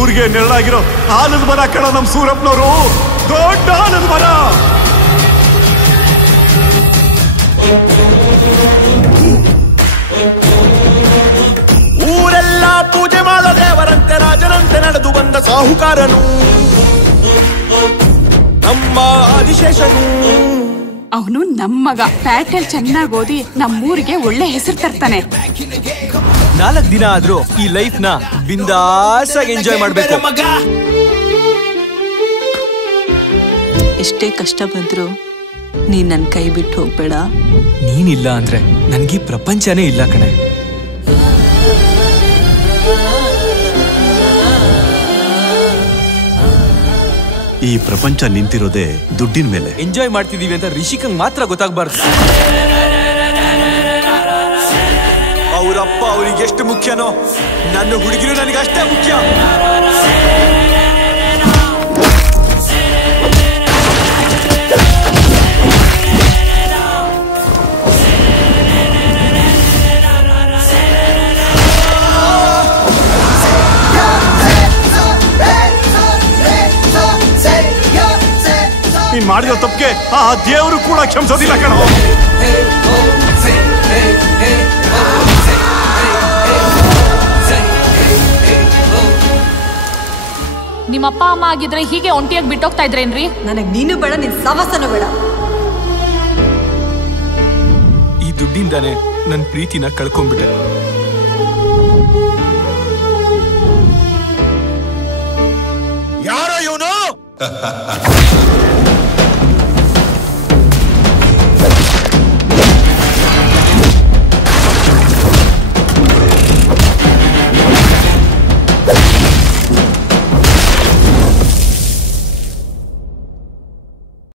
ಊರಿಗೆ ನೆರಳಾಗಿರೋ ಆಲದ ಮರ ಕಣ ನಮ್ ಸೂರಪ್ಪನವರು. ದೊಡ್ಡ ಆಲದ ಮರ. ಊರೆಲ್ಲ ಪೂಜೆ ಮಾಡೋ ದೇವರಂತೆ ರಾಜನಂತೆ ನಡೆದು ಬಂದ ಸಾಹುಕಾರನು ನಮ್ಮ ಆದಿಶೇಷನು. ಅವನು ನಮ್ಮಗ ಪ್ಯಾಟೆಲ್ ಚೆನ್ನಾಗಿ ಓದಿ ನಮ್ಮೂರಿಗೆ ಒಳ್ಳೆ ಹೆಸರು ತರ್ತಾನೆ. 4 ದಿನ ಆದ್ರೂ ಈ ಲೈಫ್ ನ ಬಿಂದಾಸಾಗಿ ಎಂಜಾಯ್ ಮಾಡ್ಬೇಕು. ಎಷ್ಟೇ ಕಷ್ಟ ಬಂದ್ರು ನೀನ್ ನನ್ ಕೈ ಬಿಟ್ಟು ಹೋಗ್ಬೇಡ. ನೀನಿಲ್ಲ ಅಂದ್ರೆ ನನ್ಗೀ ಪ್ರಪಂಚನೇ ಇಲ್ಲ ಕಣೆ. ಈ ಪ್ರಪಂಚ ನಿಂತಿರೋದೇ ದುಡ್ಡಿನ ಮೇಲೆ. ಎಂಜಾಯ್ ಮಾಡ್ತಿದೀವಿ ಅಂತ ರಿಷಿಕಂಗ್ ಮಾತ್ರ ಗೊತ್ತಾಗ್ಬಾರ್ದು. ಅವರಪ್ಪ ಅವ್ರಿಗೆ ಎಷ್ಟು ಮುಖ್ಯನೋ ನನ್ನ ಹುಡುಗಿರು ನನಗೆ ಅಷ್ಟೇ ಮುಖ್ಯ. ನೀನ್ ಮಾಡಿರೋ ತಪ್ಪಿಗೆ ಆ ದೇವರು ಕೂಡ ಕ್ಷಮಿಸೋದಿಲ್ಲ ಕಣ. ನಿಮ್ಮಪ್ಪ ಅಮ್ಮ ಆಗಿದ್ರೆ ಹೀಗೆ ಒಂಟಿಯಾಗಿ ಬಿಟ್ಟೋಗ್ತಾ ಇದ್ರೇನ್ರಿ? ನನಗ್ ನೀನು ಬೇಡ, ನಿನ್ ಸವಸನು ಬೇಡ. ಈ ದುಡ್ಡಿಂದಾನೆ ನನ್ ಪ್ರೀತಿನ ಕಳ್ಕೊಂಡ್ಬಿಟ್ಟೆ. ಯಾರೋ ಇವನು?